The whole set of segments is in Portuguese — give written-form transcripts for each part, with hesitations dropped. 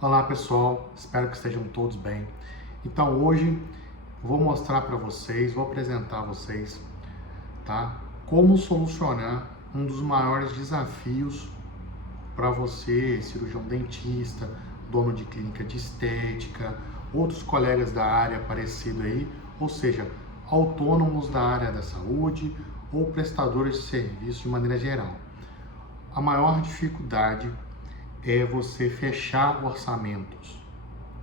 Olá pessoal, espero que estejam todos bem. Então hoje vou mostrar para vocês, vou apresentar a vocês, tá? Como solucionar um dos maiores desafios para você, cirurgião dentista, dono de clínica de estética, outros colegas da área parecido aí, ou seja, autônomos da área da saúde ou prestadores de serviço de maneira geral. A maior dificuldade é você fechar orçamentos,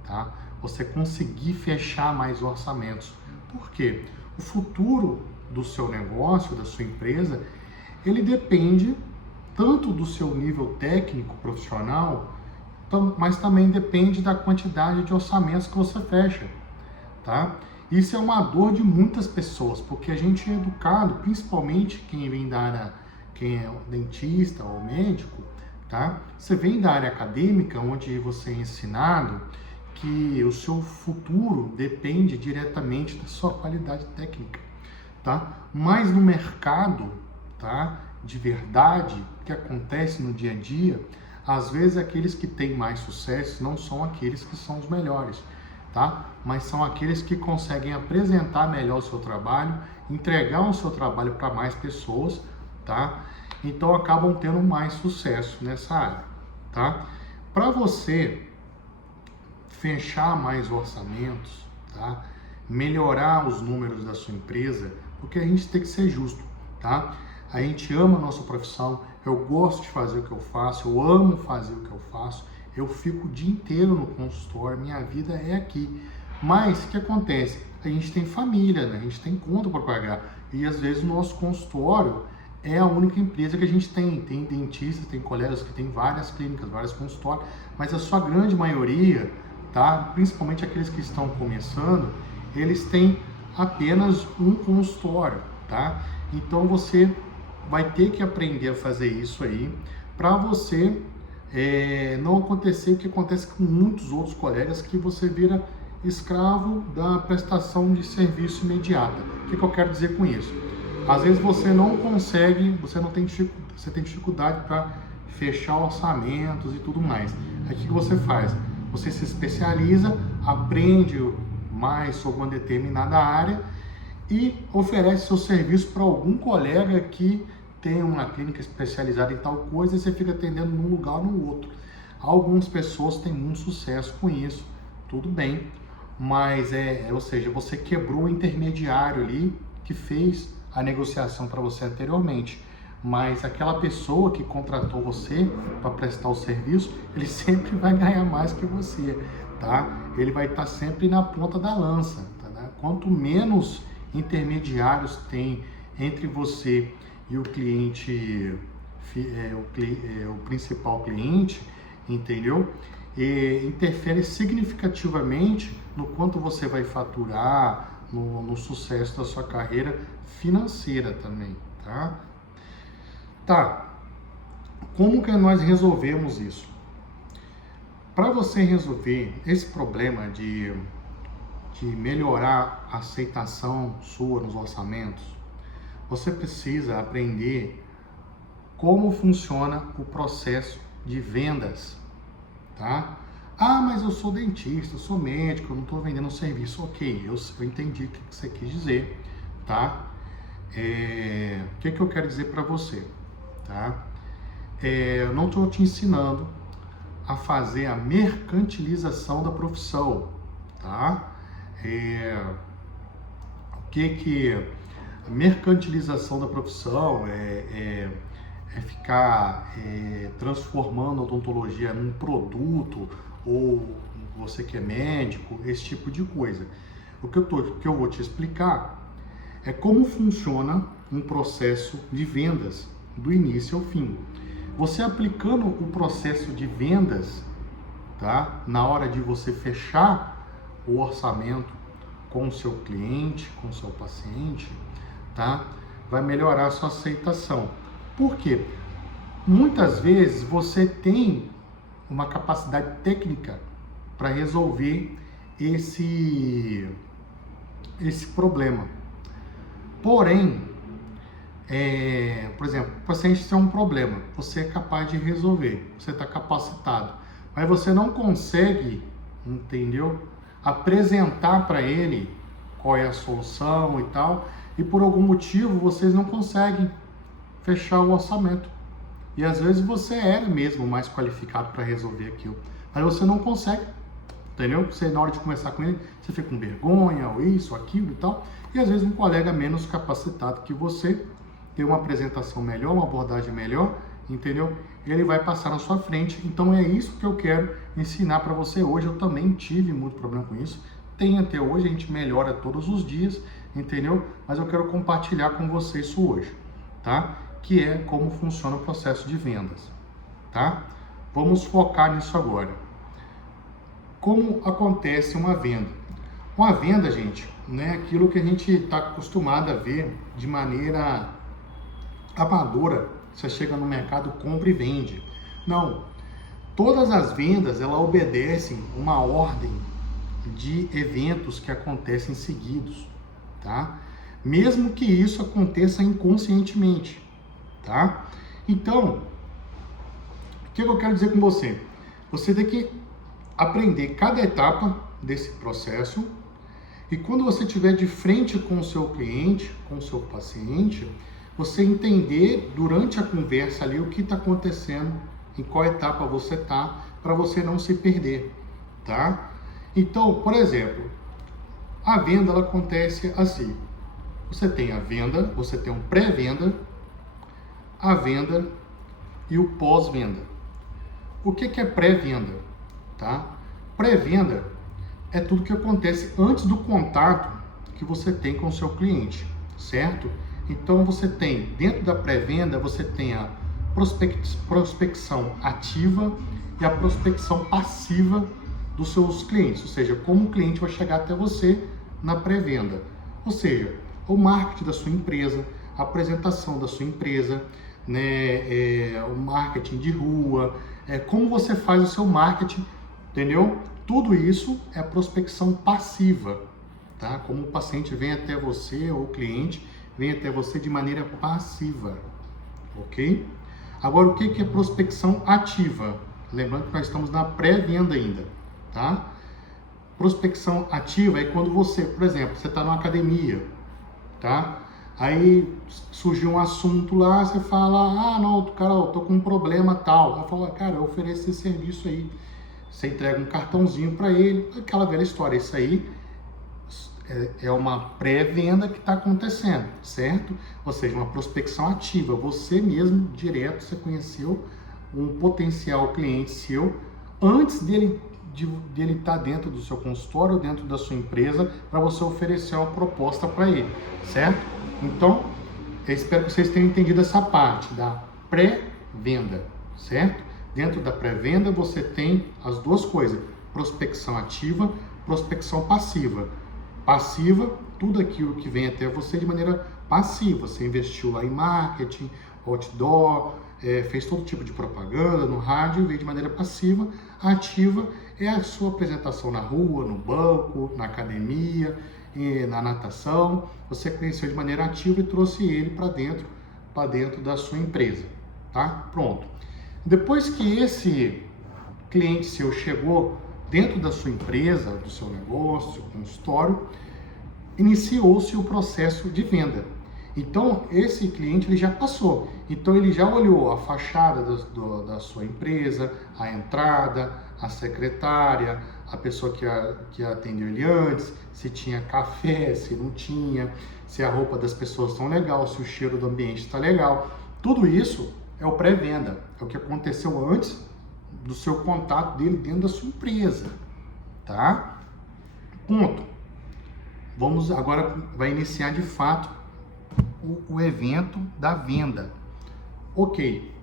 tá? Você conseguir fechar mais orçamentos. Por quê? O futuro do seu negócio, da sua empresa, ele depende tanto do seu nível técnico profissional, mas também depende da quantidade de orçamentos que você fecha, tá? Isso é uma dor de muitas pessoas, porque a gente é educado, principalmente quem vem da área, quem é dentista ou médico, tá? Você vem da área acadêmica, onde você é ensinado que o seu futuro depende diretamente da sua qualidade técnica, tá? Mas no mercado, tá? De verdade, que acontece no dia a dia, às vezes aqueles que têm mais sucesso não são aqueles que são os melhores, tá? Mas são aqueles que conseguem apresentar melhor o seu trabalho, entregar o seu trabalho para mais pessoas, tá? Então acabam tendo mais sucesso nessa área, tá? Para você fechar mais orçamentos, tá? Melhorar os números da sua empresa, porque a gente tem que ser justo, tá? A gente ama a nossa profissão, eu gosto de fazer o que eu faço, eu amo fazer o que eu faço, eu fico o dia inteiro no consultório, minha vida é aqui. Mas o que acontece? A gente tem família, né? A gente tem conta para pagar e às vezes o nosso consultório é a única empresa que a gente tem. Tem dentistas, tem colegas que têm várias clínicas, vários consultórios, mas a sua grande maioria, tá? Principalmente aqueles que estão começando, eles têm apenas um consultório, tá? Então você vai ter que aprender a fazer isso aí para você não acontecer o que acontece com muitos outros colegas, que você vira escravo da prestação de serviço imediata. O que eu quero dizer com isso? Às vezes você não consegue, você tem dificuldade para fechar orçamentos e tudo mais. Aí o que você faz? Você se especializa, aprende mais sobre uma determinada área e oferece seu serviço para algum colega que tem uma clínica especializada em tal coisa e você fica atendendo num lugar ou no outro. Algumas pessoas têm muito sucesso com isso, tudo bem, mas ou seja, você quebrou o intermediário ali que fez a negociação para você anteriormente, mas aquela pessoa que contratou você para prestar o serviço, ele sempre vai ganhar mais que você, tá? Ele vai estar sempre na ponta da lança, tá? Quanto menos intermediários tem entre você e o cliente, o principal cliente, entendeu? Interfere significativamente no quanto você vai faturar, no sucesso da sua carreira financeira também, tá? Tá, como que nós resolvemos isso? Para você resolver esse problema de melhorar a aceitação sua nos orçamentos, você precisa aprender como funciona o processo de vendas, tá? Ah, mas eu sou dentista, eu sou médico, eu não estou vendendo um serviço. Ok, eu entendi o que você quis dizer, tá? O que eu quero dizer para você, tá? Eu não estou te ensinando a fazer a mercantilização da profissão, tá? O que a mercantilização da profissão é ficar transformando a odontologia num produto, ou você que é médico, esse tipo de coisa. O que eu vou te explicar é como funciona um processo de vendas do início ao fim. Você aplicando o processo de vendas, tá? Na hora de você fechar o orçamento com o seu cliente, com o seu paciente, tá? Vai melhorar a sua aceitação. Por quê? Muitas vezes você tem uma capacidade técnica para resolver esse problema. Porém, por exemplo, o paciente tem um problema, você é capaz de resolver, você está capacitado. mas você não consegue, entendeu? Apresentar para ele qual é a solução e tal, e por algum motivo vocês não conseguem fechar o orçamento. E às vezes você era mesmo mais qualificado para resolver aquilo, mas você não consegue, entendeu? Você, na hora de conversar com ele, você fica com vergonha, ou isso, ou aquilo e tal, e às vezes um colega menos capacitado que você, tem uma apresentação melhor, uma abordagem melhor, entendeu? Ele vai passar na sua frente. Então é isso que eu quero ensinar para você hoje. Eu também tive muito problema com isso, tem até hoje, a gente melhora todos os dias, entendeu? Mas eu quero compartilhar com você isso hoje, tá? Que é como funciona o processo de vendas, tá? Vamos focar nisso agora. Como acontece uma venda? Uma venda, gente, não é aquilo que a gente está acostumado a ver de maneira amadora. Você chega no mercado, compra e vende. Não. Todas as vendas, elas obedecem uma ordem de eventos que acontecem seguidos, tá? Mesmo que isso aconteça inconscientemente, tá? Então, o que eu quero dizer com você? Você tem que aprender cada etapa desse processo, e quando você estiver de frente com o seu cliente, com o seu paciente, você entender durante a conversa ali o que está acontecendo, em qual etapa você está, para você não se perder, tá? Então, por exemplo, a venda ela acontece assim. Você tem a venda, você tem um pré-venda, a venda e o pós-venda. O que é pré-venda? Tá? Pré-venda é tudo que acontece antes do contato que você tem com o seu cliente, certo? Então você tem, dentro da pré-venda, você tem a prospecção ativa e a prospecção passiva dos seus clientes, ou seja, como o cliente vai chegar até você na pré-venda, ou seja, o marketing da sua empresa, a apresentação da sua empresa, né, o marketing de rua, como você faz o seu marketing, entendeu? Tudo isso é prospecção passiva, tá? Como o paciente vem até você, ou o cliente vem até você de maneira passiva, ok? Agora, o que é prospecção ativa? Lembrando que nós estamos na pré-venda ainda, tá? Prospecção ativa é quando você, por exemplo, você está numa academia, tá? Aí surgiu um assunto lá, você fala, não, cara, eu tô com um problema tal. Aí fala, cara, eu ofereço esse serviço aí. Você entrega um cartãozinho para ele, aquela velha história. Isso aí é uma pré-venda que está acontecendo, certo? Ou seja, uma prospecção ativa. Você mesmo, direto, você conheceu um potencial cliente seu antes dele estar dentro do seu consultório, dentro da sua empresa, para você oferecer uma proposta para ele, certo? Então, eu espero que vocês tenham entendido essa parte da pré-venda, certo? Dentro da pré-venda você tem as duas coisas, prospecção ativa, prospecção passiva. Passiva, tudo aquilo que vem até você de maneira passiva. Você investiu lá em marketing, outdoor, fez todo tipo de propaganda no rádio e veio de maneira passiva. Ativa é a sua apresentação na rua, no banco, na academia, na natação. Você conheceu de maneira ativa e trouxe ele para dentro da sua empresa, tá? Pronto. Depois que esse cliente seu chegou dentro da sua empresa, do seu negócio, do seu consultório, iniciou-se o processo de venda. Então, esse cliente ele já passou. Então, ele já olhou a fachada da sua empresa, a entrada, a secretária, a pessoa que atendeu ele antes, se tinha café, se não tinha, se a roupa das pessoas está legal, se o cheiro do ambiente está legal. Tudo isso é o pré-venda, é o que aconteceu antes do seu contato dele dentro da sua empresa, tá? Ponto. Vamos agora, vai iniciar de fato o evento da venda. Ok.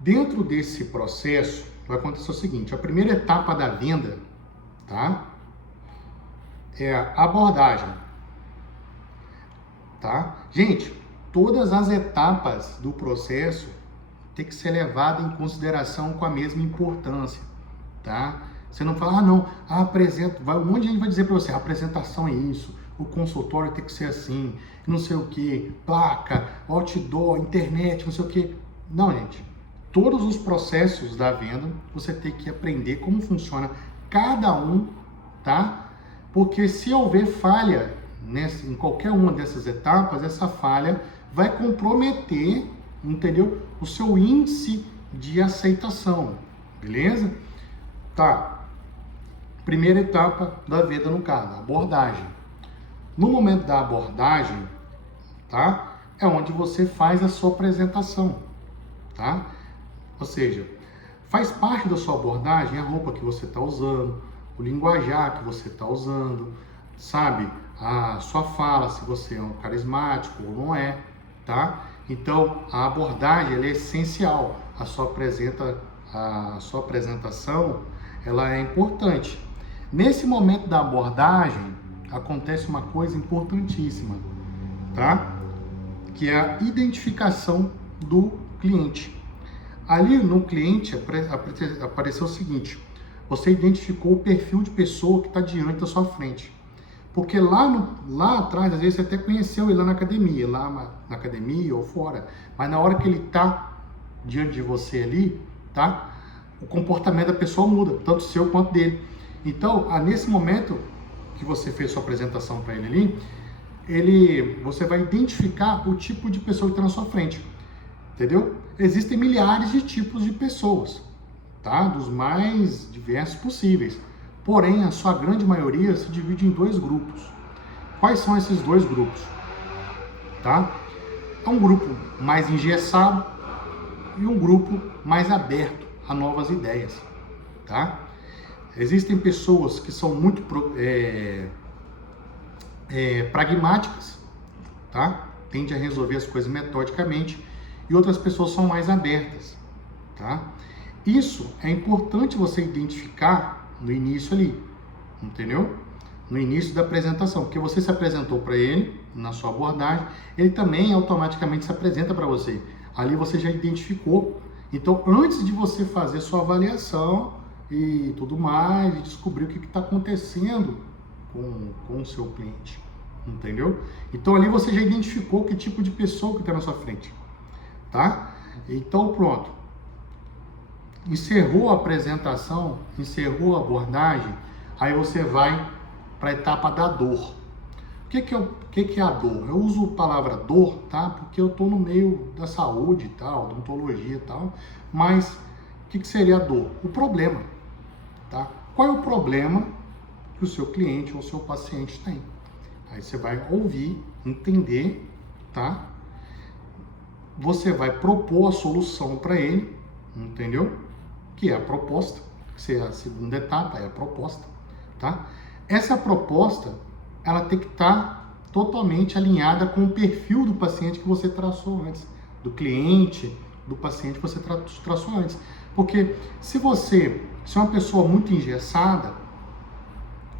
Dentro desse processo, vai acontecer o seguinte, a primeira etapa da venda, tá? É a abordagem, tá? Gente, todas as etapas do processo tem que ser levada em consideração com a mesma importância, tá? Você não fala, não, um monte de gente vai dizer para você, a apresentação é isso, o consultório tem que ser assim, não sei o que, placa, outdoor, internet, não sei o que. Não, gente, todos os processos da venda, você tem que aprender como funciona cada um, tá? Porque se houver falha em qualquer uma dessas etapas, essa falha vai comprometer, entendeu? O seu índice de aceitação, beleza? Tá. Primeira etapa da venda no caso, abordagem. No momento da abordagem, tá? É onde você faz a sua apresentação, tá? Ou seja, faz parte da sua abordagem a roupa que você está usando, o linguajar que você está usando, sabe? A sua fala, se você é um carismático ou não é, tá? Então, a abordagem ela é essencial. A sua apresentação ela é importante. Nesse momento da abordagem, acontece uma coisa importantíssima, tá? Que é a identificação do cliente. Ali no cliente apareceu o seguinte: você identificou o perfil de pessoa que está diante da sua frente. Porque lá atrás, às vezes você até conheceu ele lá na academia ou fora, mas na hora que ele está diante de você ali, tá? O comportamento da pessoa muda, tanto seu quanto dele. Então, nesse momento que você fez sua apresentação para ele ali, você vai identificar o tipo de pessoa que está na sua frente, entendeu? Existem milhares de tipos de pessoas, tá? Dos mais diversos possíveis. Porém, a sua grande maioria se divide em dois grupos. Quais são esses dois grupos? Tá? É um grupo mais engessado e um grupo mais aberto a novas ideias, tá? Existem pessoas que são muito pragmáticas, tá? Tende a resolver as coisas metodicamente, e outras pessoas são mais abertas, tá? Isso é importante você identificar no início ali, entendeu? No início da apresentação, porque você se apresentou para ele na sua abordagem, ele também automaticamente se apresenta para você. Ali você já identificou. Então, antes de você fazer sua avaliação e tudo mais, e descobrir o que está acontecendo com o seu cliente, entendeu? Então, ali você já identificou que tipo de pessoa que está na sua frente, tá? Então, pronto. Encerrou a apresentação, encerrou a abordagem, aí você vai para a etapa da dor. O que é a dor? Eu uso a palavra dor, tá? Porque eu estou no meio da saúde e tal, odontologia e tal, mas o que seria a dor? O problema, tá? Qual é o problema que o seu cliente ou o seu paciente tem? Aí você vai ouvir, entender, tá? Você vai propor a solução para ele, entendeu? Que é a proposta, que é a segunda etapa, é a proposta, tá? Essa proposta, ela tem que estar totalmente alinhada com o perfil do paciente que você traçou antes, do cliente, do paciente que você traçou antes. Porque se é uma pessoa muito engessada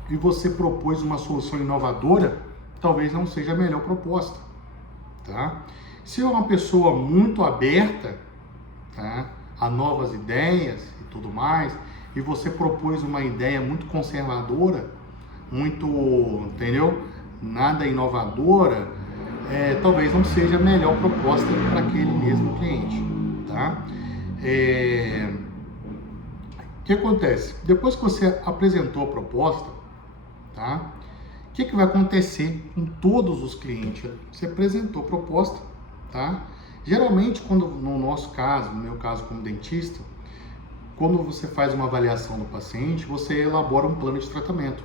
e você propôs uma solução inovadora, talvez não seja a melhor proposta, tá? Se é uma pessoa muito aberta, tá, a novas ideias e tudo mais, e você propôs uma ideia muito conservadora, muito, entendeu? Nada inovadora, talvez não seja a melhor proposta para aquele mesmo cliente, tá? O que acontece? Depois que você apresentou a proposta, tá? O que vai acontecer com todos os clientes? Você apresentou a proposta, tá? Geralmente, no meu caso como dentista, quando você faz uma avaliação do paciente, você elabora um plano de tratamento.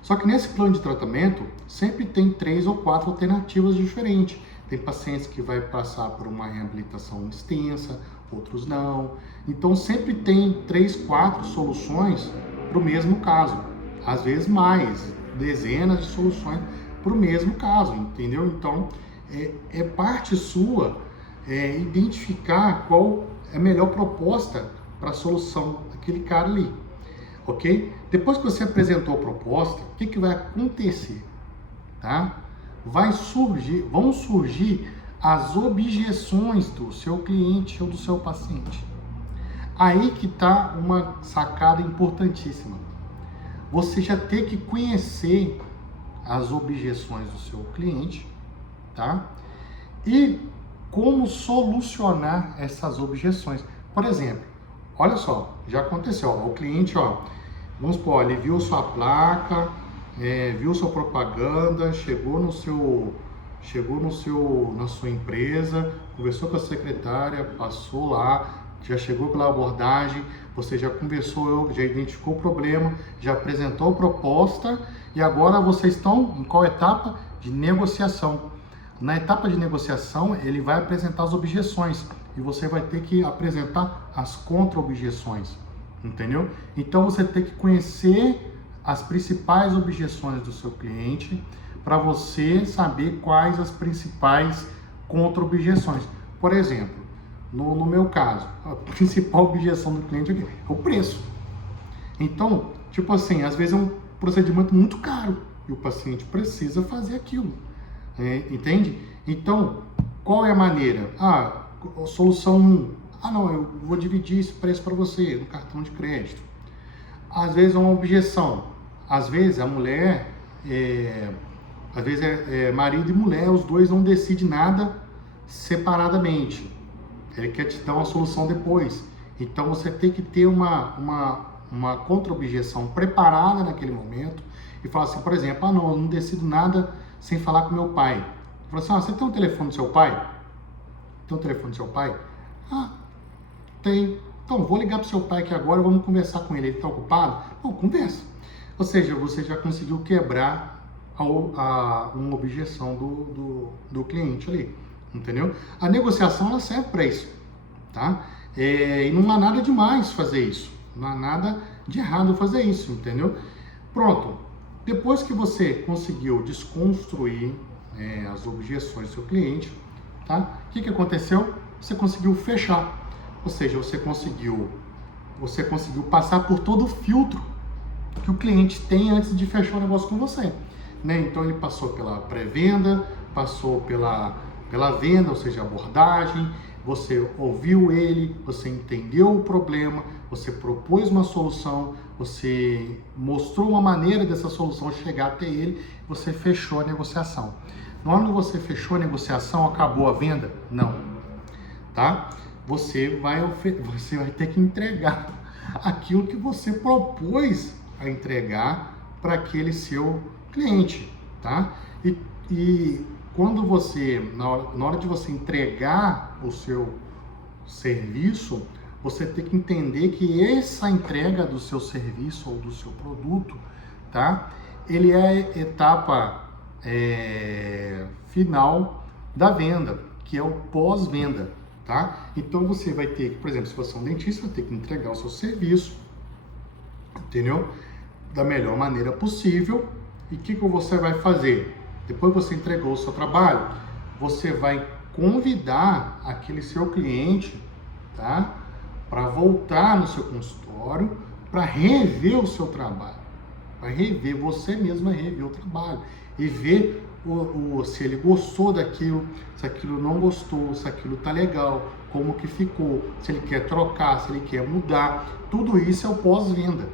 Só que nesse plano de tratamento, sempre tem 3 ou 4 alternativas diferentes. Tem pacientes que vai passar por uma reabilitação extensa, outros não. Então, sempre tem 3, 4 soluções para o mesmo caso. Às vezes mais, dezenas de soluções para o mesmo caso, entendeu? Então, é parte sua identificar qual é a melhor proposta para a solução daquele cara ali, ok? Depois que você apresentou a proposta, o que vai acontecer, tá? Vão surgir as objeções do seu cliente ou do seu paciente. Aí que está uma sacada importantíssima. Você já tem que conhecer as objeções do seu cliente, tá? E como solucionar essas objeções. Por exemplo, olha só, já aconteceu, ó, o cliente, ó, vamos supor, ele viu sua placa, viu sua propaganda, na sua empresa, conversou com a secretária, passou lá, já chegou pela abordagem, você já conversou, já identificou o problema, já apresentou a proposta e agora vocês estão em qual etapa? De negociação. Na etapa de negociação, ele vai apresentar as objeções e você vai ter que apresentar as contra-objeções, entendeu? Então você tem que conhecer as principais objeções do seu cliente para você saber quais as principais contra-objeções. Por exemplo, no meu caso, a principal objeção do cliente é o preço. Então, tipo assim, às vezes é um procedimento muito caro e o paciente precisa fazer aquilo, entende? Então, qual é a maneira? Solução 1. Não, eu vou dividir esse preço para você no cartão de crédito. Às vezes é uma objeção. Às vezes a mulher, às vezes é marido e mulher, os dois não decidem nada separadamente. Ele quer te dar uma solução depois. Então você tem que ter uma contra-objeção preparada naquele momento e falar assim, por exemplo, não, eu não decido nada sem falar com meu pai. Fala assim, você tem um telefone do seu pai? Tem um telefone do seu pai? Tem. Então, vou ligar para o seu pai aqui agora, vamos conversar com ele. Ele está ocupado? Não, conversa. Ou seja, você já conseguiu quebrar uma objeção do cliente ali, entendeu? A negociação, ela serve para isso, tá? E não há nada demais fazer isso. Não há nada de errado fazer isso, entendeu? Pronto. Depois que você conseguiu desconstruir as objeções do seu cliente, tá? O que aconteceu? Você conseguiu fechar. Ou seja, você conseguiu passar por todo o filtro que o cliente tem antes de fechar o negócio com você, né? Então ele passou pela pré-venda, passou pela venda, ou seja, abordagem, você ouviu ele, você entendeu o problema, você propôs uma solução, você mostrou uma maneira dessa solução chegar até ele, você fechou a negociação. Na hora que você fechou a negociação, acabou a venda? Não, tá? Você vai ter que entregar aquilo que você propôs a entregar para aquele seu cliente, tá? E quando você, na hora de você entregar o seu serviço, você tem que entender que essa entrega do seu serviço ou do seu produto, tá? Ele é a etapa final da venda, que é o pós-venda, tá? Então você vai ter que, por exemplo, se você é um dentista, vai ter que entregar o seu serviço, entendeu? Da melhor maneira possível. E o que você vai fazer? Depois que você entregou o seu trabalho, você vai convidar aquele seu cliente, tá? Para voltar no seu consultório, para rever o seu trabalho. Para rever, você mesmo rever o trabalho. E ver se ele gostou daquilo, se aquilo não gostou, se aquilo tá legal, como que ficou, se ele quer trocar, se ele quer mudar. Tudo isso é o pós-venda,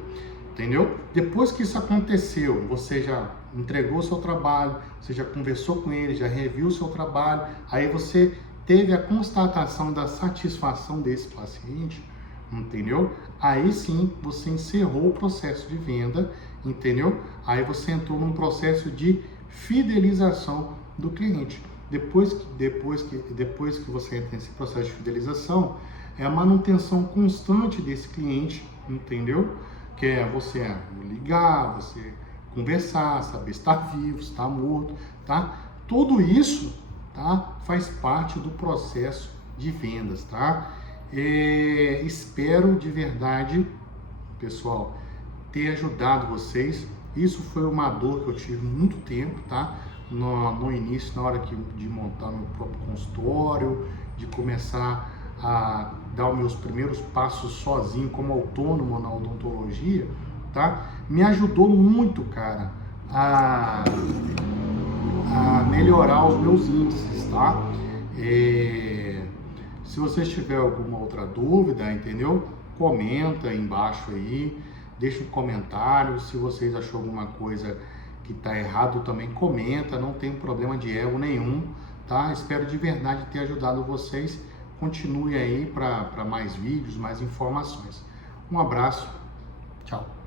entendeu? Depois que isso aconteceu, você já entregou o seu trabalho, você já conversou com ele, já reviu o seu trabalho, aí você teve a constatação da satisfação desse paciente, entendeu? Aí sim, você encerrou o processo de venda, entendeu? Aí você entrou num processo de fidelização do cliente. Depois que você entra nesse processo de fidelização, é a manutenção constante desse cliente, entendeu? Que é você ligar, você conversar, saber se está vivo, se está morto, tá? Tudo isso, tá? Faz parte do processo de vendas, tá? Espero de verdade, pessoal, ter ajudado vocês. Isso foi uma dor que eu tive muito tempo, tá? No início, na hora de montar meu próprio consultório, de começar a dar os meus primeiros passos sozinho, como autônomo na odontologia, tá? Me ajudou muito, cara, a melhorar os meus índices, tá? Se vocês tiverem alguma outra dúvida, entendeu? Comenta aí embaixo aí, deixa um comentário. Se vocês achou alguma coisa que está errado, também comenta, não tem problema de ego nenhum, tá? Espero de verdade ter ajudado vocês. continue aí para mais vídeos, mais informações. Um abraço, tchau.